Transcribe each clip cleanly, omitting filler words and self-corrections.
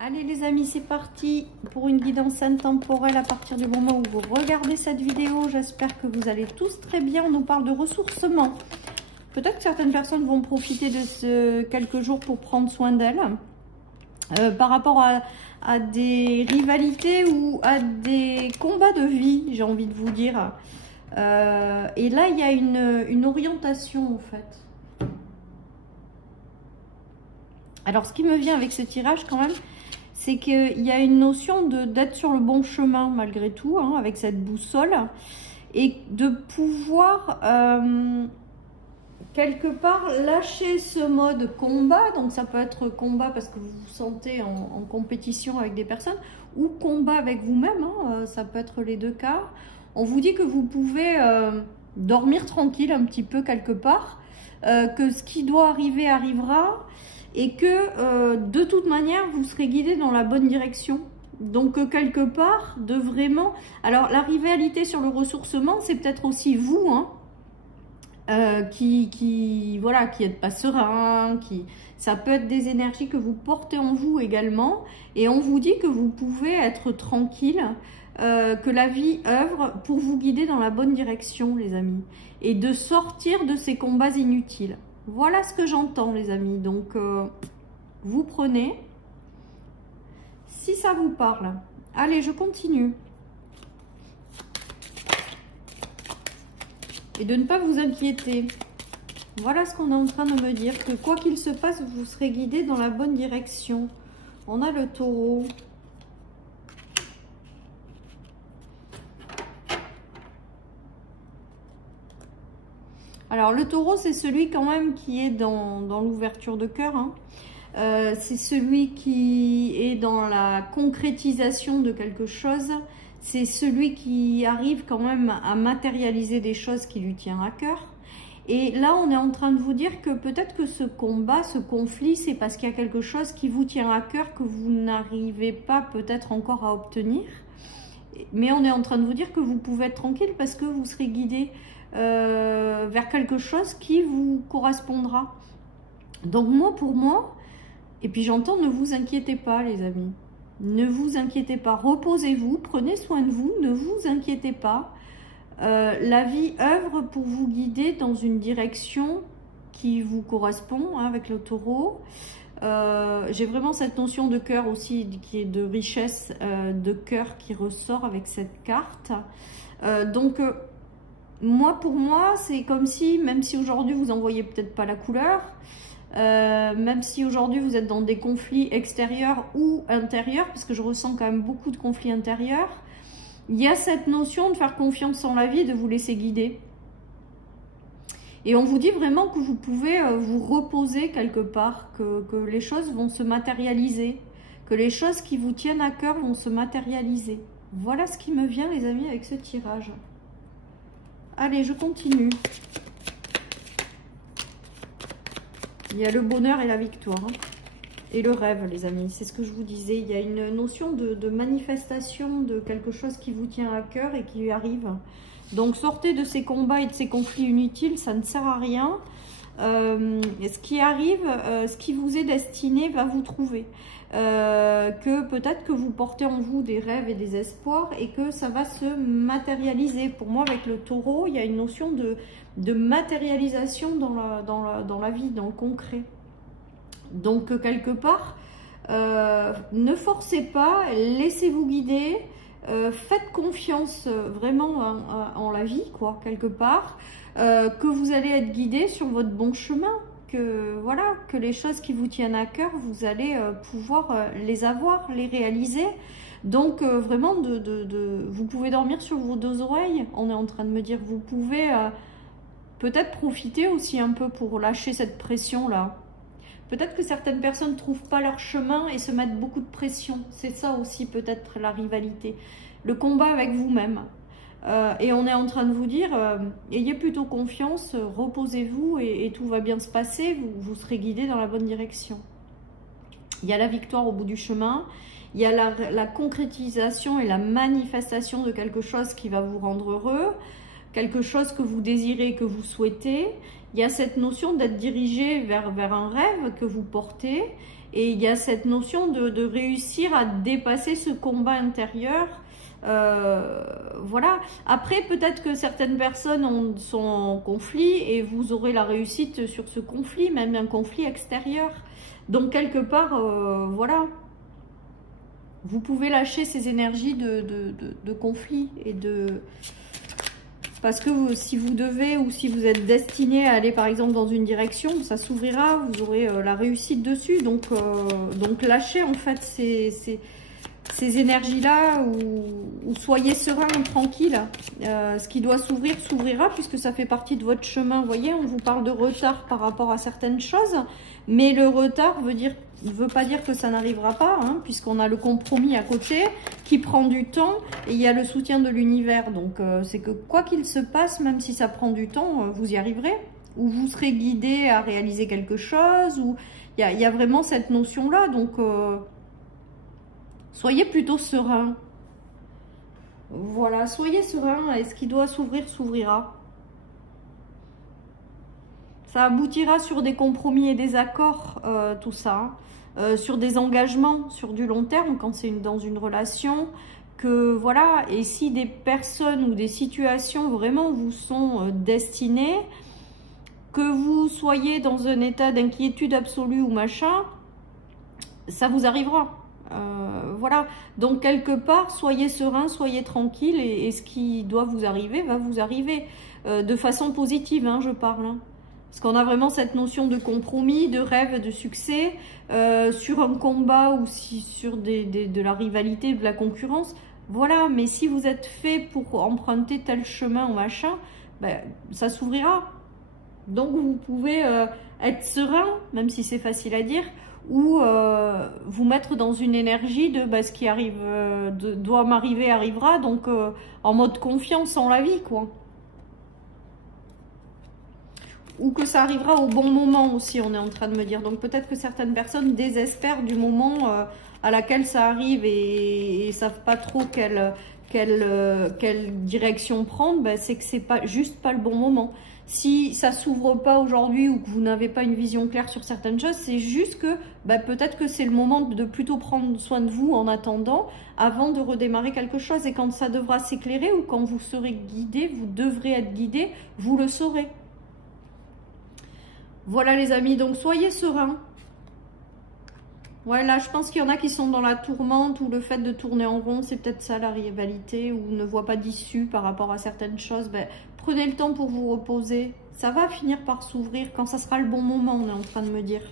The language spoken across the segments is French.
Allez les amis, c'est parti pour une guidance intemporelle à partir du moment où vous regardez cette vidéo. J'espère que vous allez tous très bien. On nous parle de ressourcement. Peut-être que certaines personnes vont profiter de ce quelques jours pour prendre soin d'elles. Par rapport à des rivalités ou à des combats de vie, j'ai envie de vous dire. Et là, il y a une orientation en fait. Alors, ce qui me vient avec ce tirage quand même, c'est qu'il y a une notion d'être sur le bon chemin malgré tout, hein, avec cette boussole, et de pouvoir quelque part lâcher ce mode combat. Donc ça peut être combat parce que vous vous sentez en compétition avec des personnes, ou combat avec vous-même, hein, ça peut être les deux cas. On vous dit que vous pouvez dormir tranquille un petit peu quelque part, que ce qui doit arriver arrivera, et que de toute manière vous serez guidé dans la bonne direction. Donc quelque part de vraiment, alors la rivalité sur le ressourcement, c'est peut-être aussi vous, hein, voilà, qui n'êtes pas serein, ça peut être des énergies que vous portez en vous également, et on vous dit que vous pouvez être tranquille, que la vie œuvre pour vous guider dans la bonne direction les amis, et de sortir de ces combats inutiles. Voilà ce que j'entends les amis. Donc vous prenez si ça vous parle. Allez, je continue. Et de ne pas vous inquiéter. Voilà ce qu'on est en train de me dire, que quoi qu'il se passe, vous serez guidé dans la bonne direction. On a le taureau. Alors le taureau, c'est celui quand même qui est dans l'ouverture de cœur, hein. C'est celui qui est dans la concrétisation de quelque chose. C'est celui qui arrive quand même à matérialiser des choses qui lui tient à cœur. Et là, on est en train de vous dire que peut-être que ce combat, ce conflit, c'est parce qu'il y a quelque chose qui vous tient à cœur que vous n'arrivez pas peut-être encore à obtenir. Mais on est en train de vous dire que vous pouvez être tranquille parce que vous serez guidé vers quelque chose qui vous correspondra. Donc moi, pour moi, et puis j'entends, ne vous inquiétez pas les amis, ne vous inquiétez pas, reposez-vous, prenez soin de vous, ne vous inquiétez pas. La vie œuvre pour vous guider dans une direction qui vous correspond, hein, avec le taureau. J'ai vraiment cette notion de cœur aussi, qui est de richesse de cœur qui ressort avec cette carte. Donc moi, pour moi, c'est comme si, même si aujourd'hui vous en voyez peut-être pas la couleur, même si aujourd'hui vous êtes dans des conflits extérieurs ou intérieurs, parce que je ressens quand même beaucoup de conflits intérieurs, il y a cette notion de faire confiance en la vie et de vous laisser guider. Et on vous dit vraiment que vous pouvez vous reposer quelque part, que les choses vont se matérialiser, que les choses qui vous tiennent à cœur vont se matérialiser. Voilà ce qui me vient les amis avec ce tirage. Allez, je continue. Il y a le bonheur et la victoire, hein, et le rêve, les amis. C'est ce que je vous disais. Il y a une notion de manifestation de quelque chose qui vous tient à cœur et qui arrive. Donc, sortez de ces combats et de ces conflits inutiles. Ça ne sert à rien. Ce qui arrive, ce qui vous est destiné va vous trouver. Que peut-être que vous portez en vous des rêves et des espoirs et que ça va se matérialiser. Pour moi, avec le taureau, il y a une notion de matérialisation dans la vie, dans le concret. Donc, quelque part, ne forcez pas, laissez-vous guider, faites confiance vraiment en la vie, quoi, quelque part, que vous allez être guidé sur votre bon chemin. Que, voilà, que les choses qui vous tiennent à cœur, vous allez pouvoir les avoir, les réaliser. Donc vraiment, vous pouvez dormir sur vos deux oreilles. On est en train de me dire, vous pouvez peut-être profiter aussi un peu pour lâcher cette pression-là. Peut-être que certaines personnes ne trouvent pas leur chemin et se mettent beaucoup de pression. C'est ça aussi peut-être la rivalité. Le combat avec vous-même. Et on est en train de vous dire, ayez plutôt confiance, reposez-vous et tout va bien se passer, vous serez guidé dans la bonne direction. Il y a la victoire au bout du chemin, il y a la concrétisation et la manifestation de quelque chose qui va vous rendre heureux, quelque chose que vous désirez, que vous souhaitez. il y a cette notion d'être dirigé vers un rêve que vous portez, et il y a cette notion de réussir à dépasser ce combat intérieur. Voilà. Après, peut-être que certaines personnes sont en conflit et vous aurez la réussite sur ce conflit, même un conflit extérieur. Donc, quelque part, voilà. Vous pouvez lâcher ces énergies de conflit et de... Parce que si vous devez ou si vous êtes destiné à aller par exemple dans une direction, ça s'ouvrira, vous aurez la réussite dessus. Donc lâchez en fait ces énergies-là ou soyez serein, tranquille. Ce qui doit s'ouvrir, s'ouvrira puisque ça fait partie de votre chemin. Vous voyez, on vous parle de retard par rapport à certaines choses, mais le retard veut pas dire que ça n'arrivera pas, hein, puisqu'on a le compromis à côté qui prend du temps et il y a le soutien de l'univers. Donc c'est que quoi qu'il se passe, même si ça prend du temps, vous y arriverez, ou vous serez guidé à réaliser quelque chose, ou il y a vraiment cette notion-là. Donc soyez plutôt serein. Voilà, soyez serein et ce qui doit s'ouvrir, s'ouvrira. Ça aboutira sur des compromis et des accords, tout ça. Sur des engagements, sur du long terme, quand c'est dans une relation. Que voilà, et si des personnes ou des situations vraiment vous sont destinées, que vous soyez dans un état d'inquiétude absolue ou machin, ça vous arrivera. Voilà, donc quelque part, soyez serein, soyez tranquille, et ce qui doit vous arriver, va vous arriver. De façon positive, hein, je parle. Hein. Parce qu'on a vraiment cette notion de compromis, de rêve, de succès, sur un combat ou si sur de la rivalité, de la concurrence. Voilà, mais si vous êtes fait pour emprunter tel chemin ou machin, ben, ça s'ouvrira. Donc vous pouvez être serein, même si c'est facile à dire, ou vous mettre dans une énergie de ce qui arrive, doit m'arriver, arrivera, donc en mode confiance en la vie, quoi. Ou que ça arrivera au bon moment aussi, on est en train de me dire. Donc peut-être que certaines personnes désespèrent du moment à laquelle ça arrive et savent pas trop quelle direction prendre. Ben, c'est que c'est juste pas le bon moment. Si ça s'ouvre pas aujourd'hui ou que vous n'avez pas une vision claire sur certaines choses, c'est juste que peut-être que c'est le moment de plutôt prendre soin de vous en attendant, avant de redémarrer quelque chose. Et quand ça devra s'éclairer ou quand vous serez guidé, vous devrez être guidé, vous le saurez. Voilà les amis, donc soyez sereins. Ouais, là je pense qu'il y en a qui sont dans la tourmente ou le fait de tourner en rond, c'est peut-être ça la rivalité, ou ne voit pas d'issue par rapport à certaines choses. Prenez le temps pour vous reposer. Ça va finir par s'ouvrir quand ça sera le bon moment, on est en train de me dire.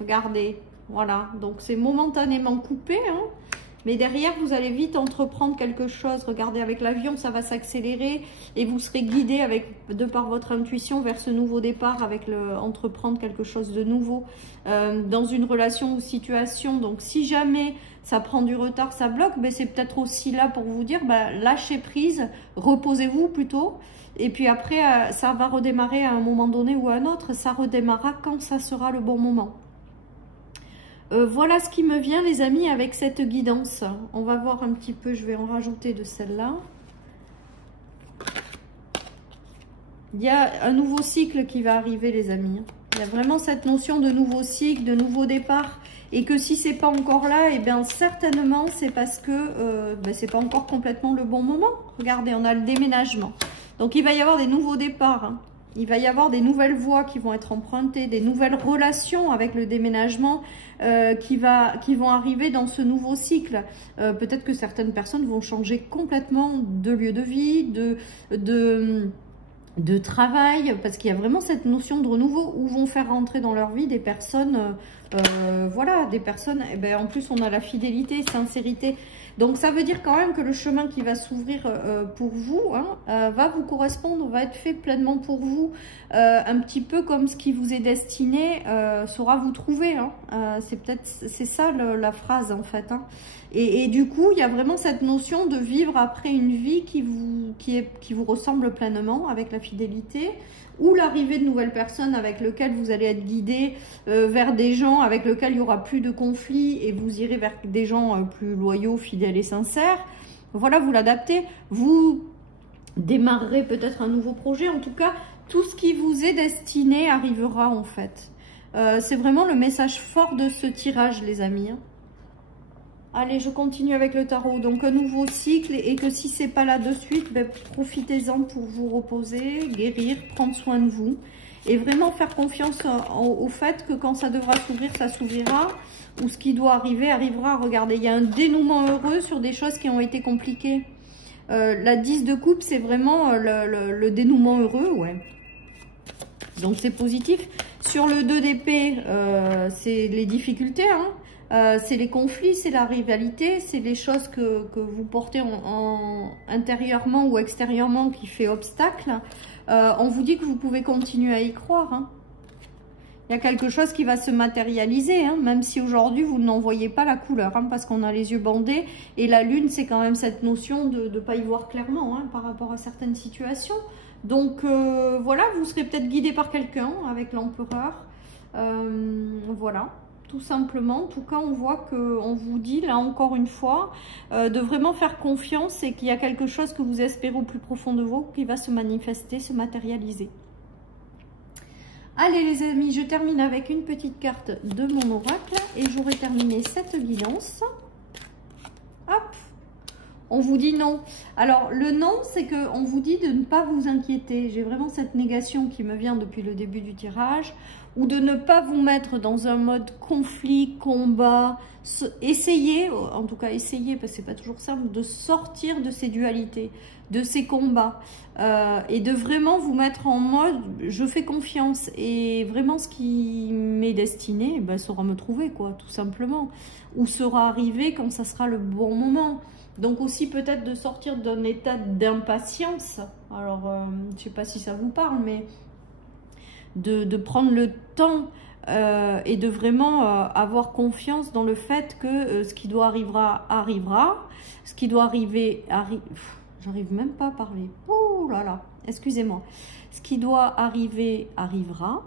Regardez, voilà, donc c'est momentanément coupé, hein. Mais derrière, vous allez vite entreprendre quelque chose. Regardez, avec l'avion, ça va s'accélérer et vous serez guidé de par votre intuition vers ce nouveau départ, avec entreprendre quelque chose de nouveau dans une relation ou situation. Donc, si jamais ça prend du retard, ça bloque, c'est peut-être aussi là pour vous dire, lâchez prise, reposez-vous plutôt. Et puis après, ça va redémarrer à un moment donné ou à un autre. Ça redémarrera quand ça sera le bon moment. Voilà ce qui me vient les amis avec cette guidance. On va voir un petit peu, je vais en rajouter de celle-là. Il y a un nouveau cycle qui va arriver les amis. Il y a vraiment cette notion de nouveau cycle, de nouveau départ. Et que si c'est pas encore là, et bien certainement c'est parce que c'est pas encore complètement le bon moment. Regardez, on a le déménagement. Donc il va y avoir des nouveaux départs, hein. Il va y avoir des nouvelles voies qui vont être empruntées, des nouvelles relations avec le déménagement qui vont arriver dans ce nouveau cycle. Peut-être que certaines personnes vont changer complètement de lieu de vie, de travail, parce qu'il y a vraiment cette notion de renouveau où vont faire rentrer dans leur vie des personnes, voilà, des personnes, en plus on a la fidélité, sincérité. Donc ça veut dire quand même que le chemin qui va s'ouvrir pour vous, hein, va vous correspondre, va être fait pleinement pour vous, un petit peu comme ce qui vous est destiné saura vous trouver. Hein. C'est ça la phrase en fait. Hein. Et du coup, il y a vraiment cette notion de vivre après une vie qui vous ressemble pleinement avec la fidélité, ou l'arrivée de nouvelles personnes avec lesquelles vous allez être guidé vers des gens avec lesquels il n'y aura plus de conflits et vous irez vers des gens plus loyaux, fidèles et sincères. Voilà, vous l'adaptez, vous démarrerez peut-être un nouveau projet. En tout cas, Tout ce qui vous est destiné arrivera en fait. C'est vraiment le message fort de ce tirage, les amis. Allez, je continue avec le tarot. Donc, un nouveau cycle et que si c'est pas là de suite, ben, profitez-en pour vous reposer, guérir, prendre soin de vous. Et vraiment faire confiance au fait que quand ça devra s'ouvrir, ça s'ouvrira. Ou ce qui doit arriver, arrivera. Regardez, il y a un dénouement heureux sur des choses qui ont été compliquées. La 10 de coupe, c'est vraiment le dénouement heureux, ouais. Donc, c'est positif. Sur le 2 d'épée, c'est les difficultés, hein. C'est les conflits, c'est la rivalité, c'est les choses que vous portez intérieurement ou extérieurement qui fait obstacle. On vous dit que vous pouvez continuer à y croire, hein. Il y a quelque chose qui va se matérialiser, hein, même si aujourd'hui vous n'en voyez pas la couleur, hein, parce qu'on a les yeux bandés. Et la lune, c'est quand même cette notion de ne pas y voir clairement, hein, par rapport à certaines situations. Donc voilà, vous serez peut-être guidé par quelqu'un avec l'empereur. Voilà, tout simplement. En tout cas, on voit qu'on vous dit, là encore une fois, de vraiment faire confiance et qu'il y a quelque chose que vous espérez au plus profond de vous qui va se manifester, se matérialiser. Allez les amis, je termine avec une petite carte de mon oracle et j'aurai terminé cette guidance. Hop, on vous dit non. Alors le non, c'est qu'on vous dit de ne pas vous inquiéter. J'ai vraiment cette négation qui me vient depuis le début du tirage. Ou de ne pas vous mettre dans un mode conflit, combat. Essayez, en tout cas essayez, parce que c'est pas toujours simple, de sortir de ces dualités, de ces combats. Et de vraiment vous mettre en mode, je fais confiance. Et vraiment ce qui m'est destiné, ben, saura me trouver, quoi, tout simplement. Ou sera arrivé quand ça sera le bon moment. Donc aussi peut-être de sortir d'un état d'impatience. Alors, je ne sais pas si ça vous parle, mais de prendre le temps et de vraiment avoir confiance dans le fait que ce qui doit arrivera, arrivera. Ce qui doit arriver, arrive. J'arrive même pas à parler. Oh là là, excusez-moi. Ce qui doit arriver, arrivera.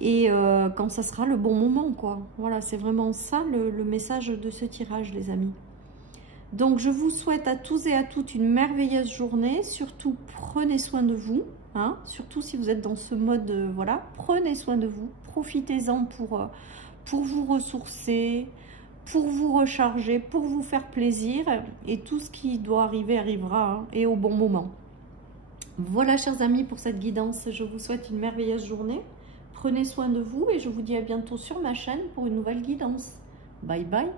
Et quand ça sera le bon moment, quoi. Voilà, c'est vraiment ça le message de ce tirage, les amis. Donc, je vous souhaite à tous et à toutes une merveilleuse journée. Surtout, prenez soin de vous. Hein, surtout si vous êtes dans ce mode, voilà. Prenez soin de vous. Profitez-en pour vous ressourcer, pour vous recharger, pour vous faire plaisir. Et tout ce qui doit arriver, arrivera, hein, et au bon moment. Voilà, chers amis, pour cette guidance. Je vous souhaite une merveilleuse journée. Prenez soin de vous et je vous dis à bientôt sur ma chaîne pour une nouvelle guidance. Bye bye.